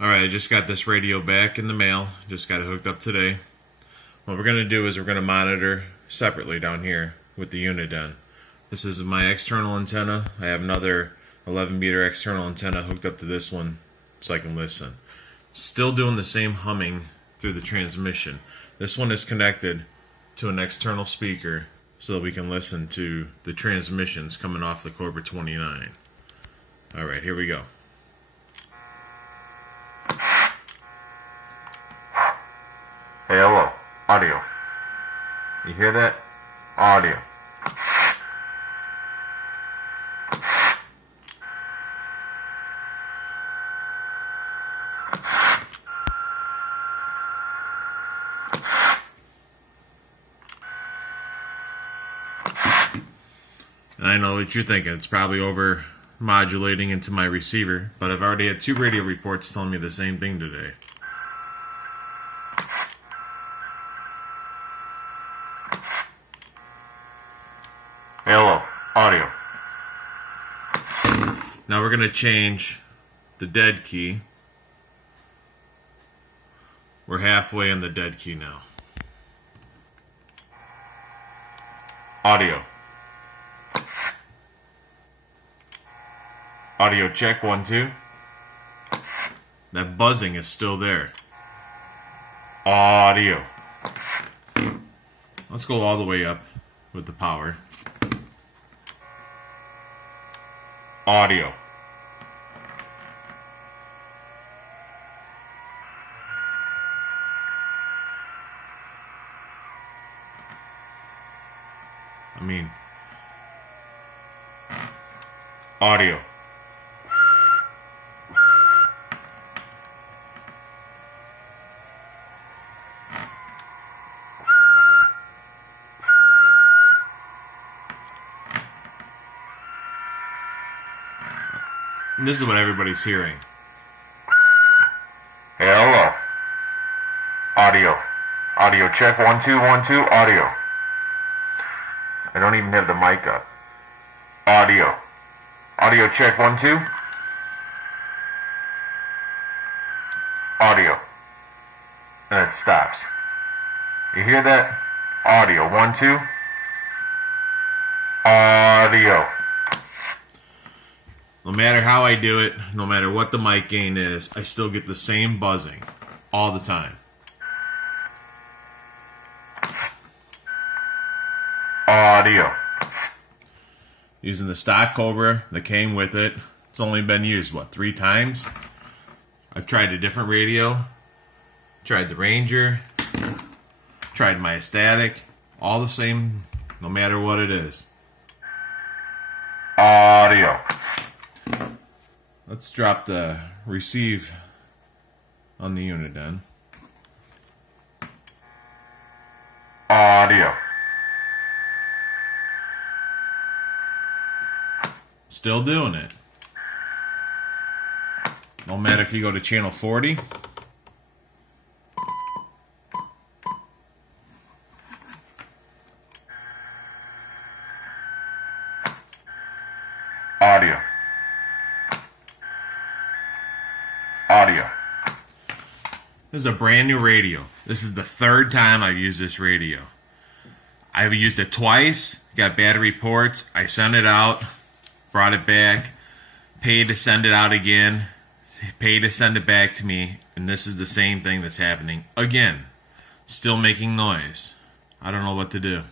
Alright, I just got this radio back in the mail. Just got it hooked up today. What we're going to do is we're going to monitor separately down here with the Uniden. This is my external antenna. I have another 11 meter external antenna hooked up to this one so I can listen. Still doing the same humming through the transmission. This one is connected to an external speaker so that we can listen to the transmissions coming off the Cobra 29. Alright, here we go. Hey, hello. Audio. You hear that? Audio. And I know what you're thinking. It's probably over modulating into my receiver, but I've already had 2 radio reports telling me the same thing today. Hello, audio. Now we're going to change the dead key. We're halfway in the dead key now. Audio. Audio check, 1, 2. That buzzing is still there. Audio. Let's go all the way up with the power. Audio. Audio. And this is what everybody's hearing. Hey, hello. Audio. Audio check, 1, 2, 1, 2. Audio. I don't even have the mic up. Audio. Audio check, 1, 2. Audio. And it stops. You hear that? Audio, 1, 2. Audio. No matter how I do it, no matter what the mic gain is, I still get the same buzzing all the time. Audio. Using the stock Cobra that came with it. It's only been used, what, 3 times? I've tried a different radio. Tried the Ranger. Tried my static. All the same, no matter what it is. Audio. Let's drop the receive on the Uniden. Audio. Still doing it. No matter if you go to channel 40. Audio. Audio. This is a brand new radio. This is the 3rd time I've used this radio. I've used it twice, got bad reports, I sent it out, brought it back, paid to send it out again, paid to send it back to me, and this is the same thing that's happening again. Still making noise. I don't know what to do.